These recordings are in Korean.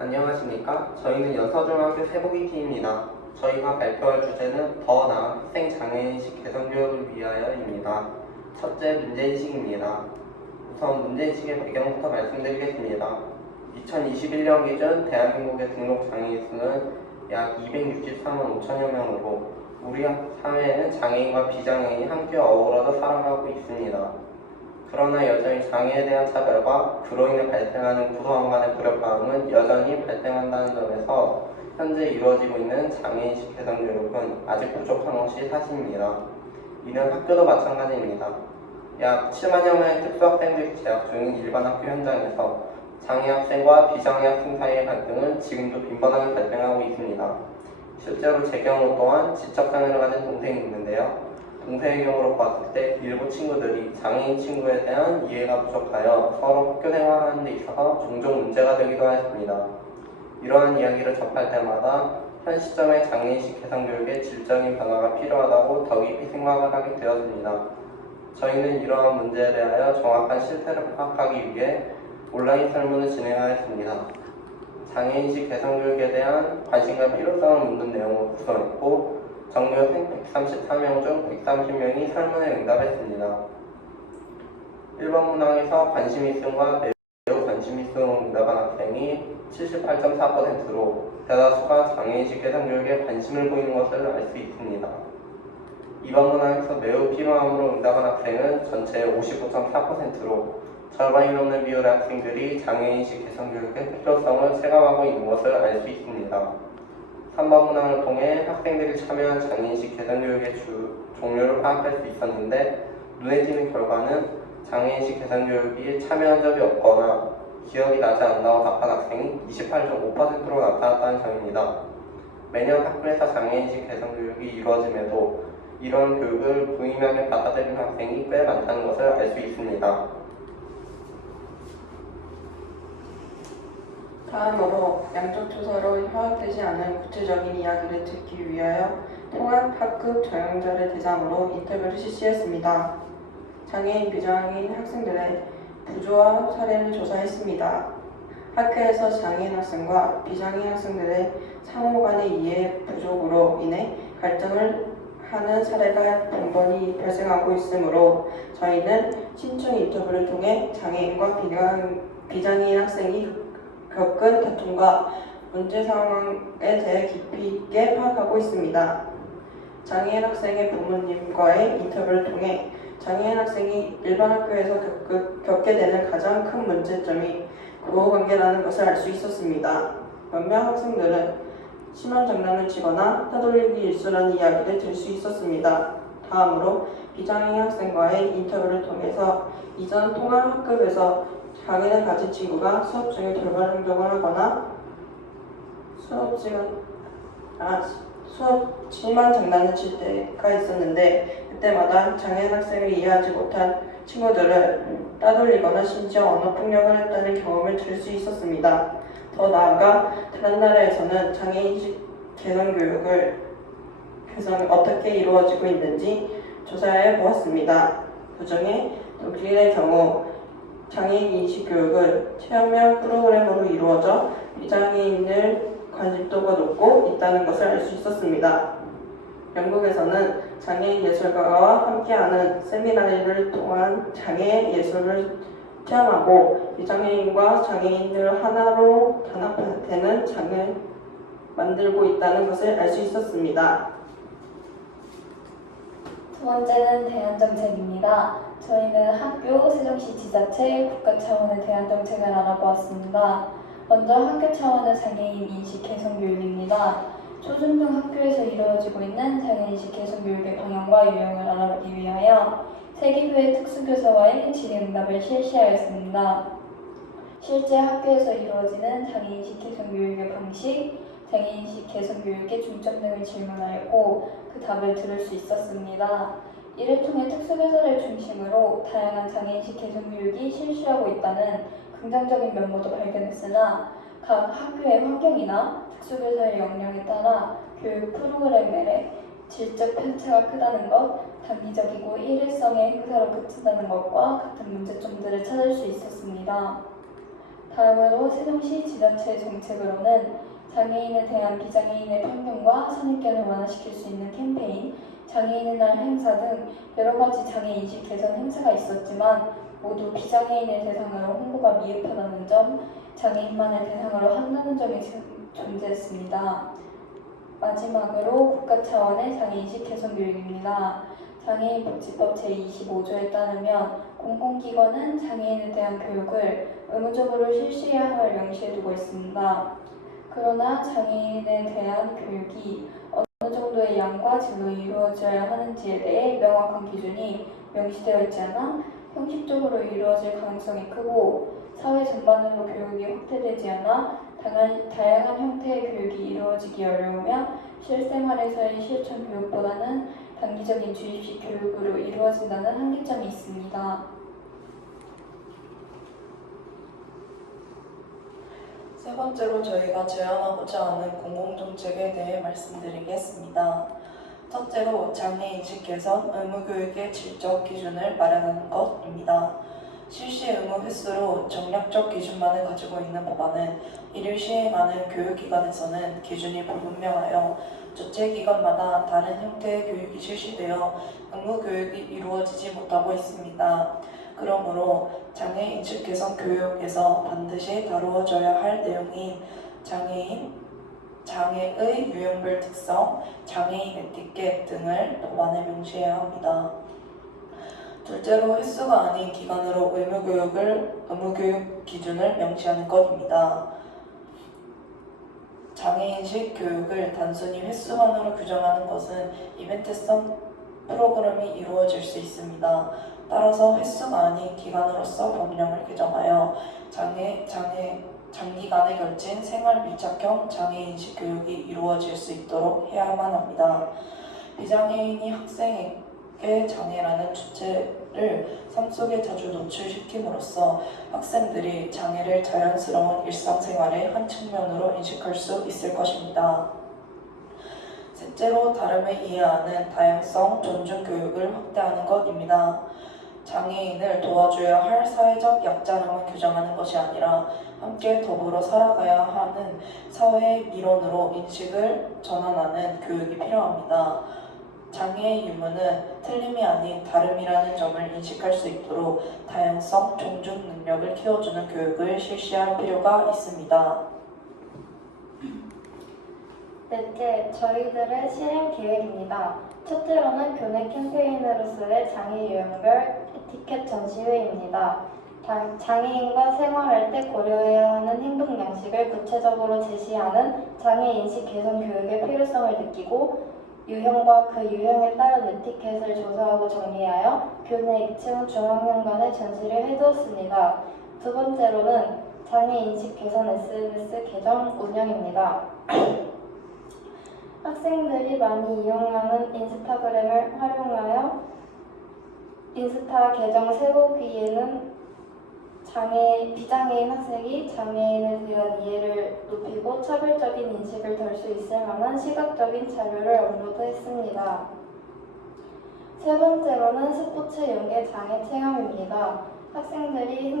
안녕하십니까? 저희는 연서중학교 세보기팀입니다. 저희가 발표할 주제는 더 나은 학생 장애인식 개선 교육을 위하여입니다. 첫째, 문제인식입니다. 우선 문제인식의 배경부터 말씀드리겠습니다. 2021년 기준 대한민국의 등록 장애인 수는 약 263만 5천여 명으로 우리 사회에는 장애인과 비장애인이 함께 어우러져 살아가고 있습니다. 그러나 여전히 장애에 대한 차별과 그로 인해 발생하는 구성원 간의 불협화음은 여전히 발생한다는 점에서 현재 이루어지고 있는 장애인식 개선 교육은 아직 부족한 것이 사실입니다. 이는 학교도 마찬가지입니다. 약 7만여 명의 특수학생들이 재학 중인 일반 학교 현장에서 장애 학생과 비장애 학생 사이의 갈등은 지금도 빈번하게 발생하고 있습니다. 실제로 제 경우 또한 지적장애를 가진 동생이 있는데요. 동생의 경우로 봤을 때 일부 친구들이 장애인 친구에 대한 이해가 부족하여 서로 학교 생활하는 데 있어서 종종 문제가 되기도 하였습니다. 이러한 이야기를 접할 때마다 현 시점의 장애인식 개선 교육의 질적인 변화가 필요하다고 더 깊이 생각을 하게 되었습니다. 저희는 이러한 문제에 대하여 정확한 실태를 파악하기 위해 온라인 설문을 진행하였습니다. 장애인식 개선 교육에 대한 관심과 필요성을 묻는 내용을 구성했고 전교생 134명 중 130명이 설문에 응답했습니다. 1번 문항에서 관심 있음과 매우 관심 있음을 응답한 학생이 78.4%로 대다수가 장애인식 개선 교육에 관심을 보이는 것을 알 수 있습니다. 2번 문항에서 매우 필요함으로 응답한 학생은 전체의 55.4%로 절반이 넘는 비율의 학생들이 장애인식 개선 교육의 필요성을 체감하고 있는 것을 알 수 있습니다. 3번 문항을 통해 학생들이 참여한 장애인식 개선 교육의 종류를 파악할 수 있었는데 눈에 띄는 결과는 장애인식 개선 교육이 참여한 적이 없거나 기억이 나지 않는다고 답한 학생이 28.5%로 나타났다는 점입니다. 매년 학교에서 장애인식 개선 교육이 이루어짐에도 이런 교육을 무의미하게 받아들이는 학생이 꽤 많다는 것을 알 수 있습니다. 다음으로 양적 조사로 파악되지 않은 구체적인 이야기를 듣기 위하여 통합 학급 경영자를 대상으로 인터뷰를 실시했습니다. 장애인, 비장애인 학생들의 부조화 사례를 조사했습니다. 학교에서 장애인 학생과 비장애인 학생들의 상호 간의 이해 부족으로 인해 갈등을 하는 사례가 빈번히 발생하고 있으므로 저희는 심층 인터뷰를 통해 장애인과 비장애인 학생이 겪은 다툼과 문제 상황에 대해 깊이 있게 파악하고 있습니다. 장애인 학생의 부모님과의 인터뷰를 통해 장애인 학생이 일반 학교에서 겪게 되는 가장 큰 문제점이 부호관계라는 것을 알 수 있었습니다. 몇몇 학생들은 심한 장난을 치거나 따돌리기 일수라는 이야기를 들을 수 있었습니다. 다음으로 비장애인 학생과의 인터뷰를 통해서 이전 통합학급에서 장애를 가진 친구가 수업 중에 돌발 행동을 하거나 수업 심한 장난을 칠 때가 있었는데 그때마다 장애인 학생을 이해하지 못한 친구들을 따돌리거나 심지어 언어폭력을 했다는 경험을 들을 수 있었습니다. 더 나아가 다른 나라에서는 장애인식 개선 교육을 어떻게 이루어지고 있는지 조사해 보았습니다. 그중에 독일의 경우 장애인 인식 교육을 체험형 프로그램으로 이루어져 비장애인을 관심도가 높고 있다는 것을 알 수 있었습니다. 영국에서는 장애인 예술가와 함께하는 세미나를 통한 장애 예술을 체험하고 비장애인과 장애인을 하나로 단합되는 장을 만들고 있다는 것을 알 수 있었습니다. 두 번째는 대안정책입니다. 저희는 학교, 세종시 지자체, 국가 차원의 대안정책을 알아보았습니다. 먼저 학교 차원의 장애인 인식 개선 교육입니다. 초중등 학교에서 이루어지고 있는 장애인식 개선 교육의 방향과 유형을 알아보기 위하여 3개교의 특수교사와의 질의응답을 실시하였습니다. 실제 학교에서 이루어지는 장애인식 개선 교육의 방식, 장애인식 개선 교육의 중점 등을 질문하였고 그 답을 들을 수 있었습니다. 이를 통해 특수교사를 중심으로 다양한 장애인식 개선 교육이 실시하고 있다는 긍정적인 면모도 발견했으나 각 학교의 환경이나 특수교사의 역량에 따라 교육 프로그램의 질적 편차가 크다는 것, 단기적이고 일회성의 행사로 그친다는 것과 같은 문제점들을 찾을 수 있었습니다. 다음으로 세종시 지자체 정책으로는 장애인에 대한 비장애인의 편견과 선입견을 완화시킬 수 있는 캠페인, 장애인의 날 행사 등 여러 가지 장애 인식 개선 행사가 있었지만 모두 비장애인을 대상으로 홍보가 미흡하다는 점, 장애인만을 대상으로 한다는 점이 존재했습니다. 마지막으로 국가 차원의 장애인식 개선 교육입니다. 장애인복지법 제25조에 따르면 공공기관은 장애인에 대한 교육을 의무적으로 실시해야 할 명시해두고 있습니다. 그러나 장애인에 대한 교육이 어느 정도의 양과 질로 이루어져야 하는지에 대해 명확한 기준이 명시되어 있지 않아 형식적으로 이루어질 가능성이 크고 사회 전반으로 교육이 확대되지 않아 다양한 형태의 교육이 이루어지기 어려우며 실생활에서의 실천 교육보다는 단기적인 주입식 교육으로 이루어진다는 한계점이 있습니다. 세 번째로 저희가 제안하고자 하는 공공정책에 대해 말씀드리겠습니다. 첫째로 장애인식 개선 의무교육의 질적 기준을 마련하는 것입니다. 실시 의무 횟수로 정략적 기준만을 가지고 있는 법안은 이를 시행하는 교육기관에서는 기준이 불분명하여 주체기관마다 다른 형태의 교육이 실시되어 의무교육이 이루어지지 못하고 있습니다. 그러므로 장애인식 개선 교육에서 반드시 다루어져야 할 내용인 장애의 유형별 특성, 장애인 에티켓 등을 법안에 명시해야 합니다. 둘째로 횟수가 아닌 기간으로 의무교육 기준을 명시하는 것입니다. 장애인식 교육을 단순히 횟수만으로 규정하는 것은 이벤트성 프로그램이 이루어질 수 있습니다. 따라서 횟수가 아닌 기간으로서 법령을 개정하여 장기간에 걸친 생활 밀착형 장애인식 교육이 이루어질 수 있도록 해야만 합니다. 비장애인이 학생에게 장애라는 주체를 삶 속에 자주 노출시킴으로써 학생들이 장애를 자연스러운 일상생활의 한 측면으로 인식할 수 있을 것입니다. 셋째로 다름을 이해하는 다양성 존중 교육을 확대하는 것입니다. 장애인을 도와줘야 할 사회적 약자라만 규정하는 것이 아니라 함께 더불어 살아가야 하는 사회의 일원으로 인식을 전환하는 교육이 필요합니다. 장애의 유무는 틀림이 아닌 다름이라는 점을 인식할 수 있도록 다양성, 존중 능력을 키워주는 교육을 실시할 필요가 있습니다. 넷째, 저희들의 실행 계획입니다. 첫째로는 교내 캠페인으로서의 장애 유형별 에티켓 전시회입니다. 장애인과 생활할 때 고려해야 하는 행동 양식을 구체적으로 제시하는 장애인식 개선 교육의 필요성을 느끼고 유형과 그 유형에 따른 에티켓을 조사하고 정리하여 교내 2층 중앙현관에 전시를 해두었습니다. 두 번째로는 장애인식 개선 SNS 계정 운영입니다. 학생들이 많이 이용하는 인스타그램을 활용하여 인스타 계정 세보기에는 비장애인 학생이 장애인에 대한 이해를 높이고 차별적인 인식을 덜 수 있을 만한 시각적인 자료를 업로드했습니다. 세 번째로는 스포츠 연계 장애 체험입니다. 학생들의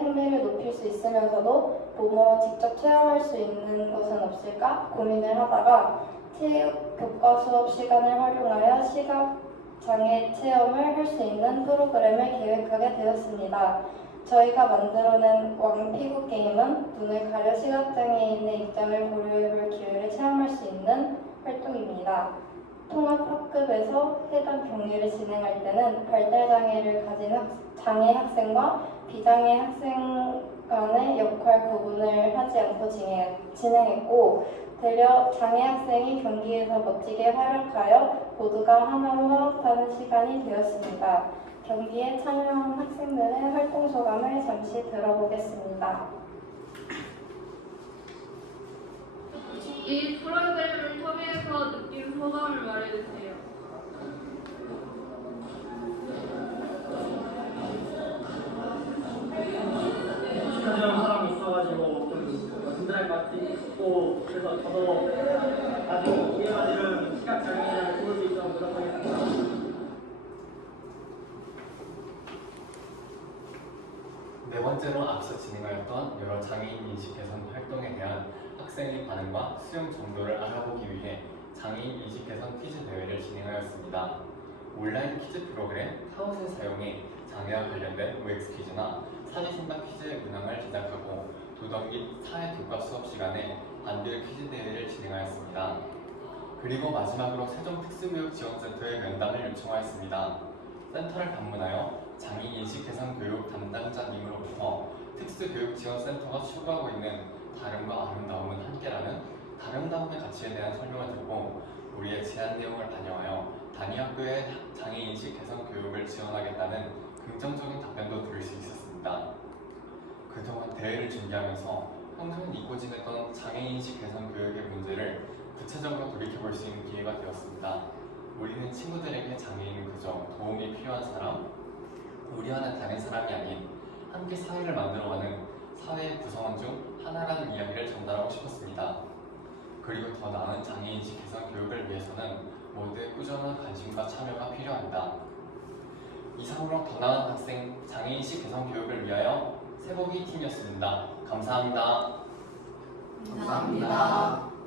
흥미를 높일 수 있으면서도 몸으로 직접 체험할 수 있는 것은 없을까 고민을 하다가 체육 교과 수업 시간을 활용하여 시각 장애 체험을 할 수 있는 프로그램을 계획하게 되었습니다. 저희가 만들어낸 왕피구 게임은 눈을 가려 시각장애인의 입장을 고려해볼 기회를 체험할 수 있는 활동입니다. 통합학급에서 해당 경기를 진행할 때는 발달장애를 가진 장애 학생과 비장애 학생 간의 역할 구분을 하지 않고 진행했고 되려 장애 학생이 경기에서 멋지게 활약하여 모두가 하나로 화합하는 시간이 되었습니다. 경기에 참여한 학생들의 활동 소감을 잠시 들어보겠습니다. 이 프로그램을 통해서 느낀 소감을 말해주세요. 하지만 사람이 있어가지고 좀 힘들할 것 같고 그래서 저도 나중에 기회가 되면 시각장애인을 도울 수 있도록 노력하겠습니다. 。 네, 네 번째로 앞서 진행하였던 여러 장애인 인식 개선 활동에 대한 학생의 반응과 수용 정도를 알아보기 위해 장애인 인식 개선 퀴즈 대회를 진행하였습니다. 온라인 퀴즈 프로그램 카웃을 사용해 장애와 관련된 OX 퀴즈나 사지선다 퀴즈의 문항을 제작하고 도덕 및 사회 교과 수업 시간에 반별 퀴즈 대회를 진행하였습니다. 그리고 마지막으로 세종특수교육지원센터에 면담을 요청하였습니다. 센터를 방문하여 장애인 인식 개선 교육 담당자님으로부터 특수교육지원센터가 추구하고 있는 다름과 아름다움은 함께라는 다름다움의 가치에 대한 설명을 듣고 우리의 제안 내용을 반영하여 단위 학교의 장애인 인식 개선 교육을 지원하겠다는 긍정적인 답변도 들을 수 있었습니다. 그동안 대회를 준비하면서 평소엔 잊고 지냈던 장애인 인식 개선 교육의 문제를 구체적으로 돌이켜볼 수 있는 기회가 되었습니다. 우리는 친구들에게 장애인은 그저 도움이 필요한 사람, 우리와는 다른 사람이 아닌 함께 사회를 만들어가는 사회의 구성원 중 하나라는 이야기를 전달하고 싶었습니다. 그리고 더 나은 장애인식 개선 교육을 위해서는 모두의 꾸준한 관심과 참여가 필요합니다. 이상으로 더 나은 학생 장애인식 개선 교육을 위하여 세복이 팀이었습니다. 감사합니다. 감사합니다.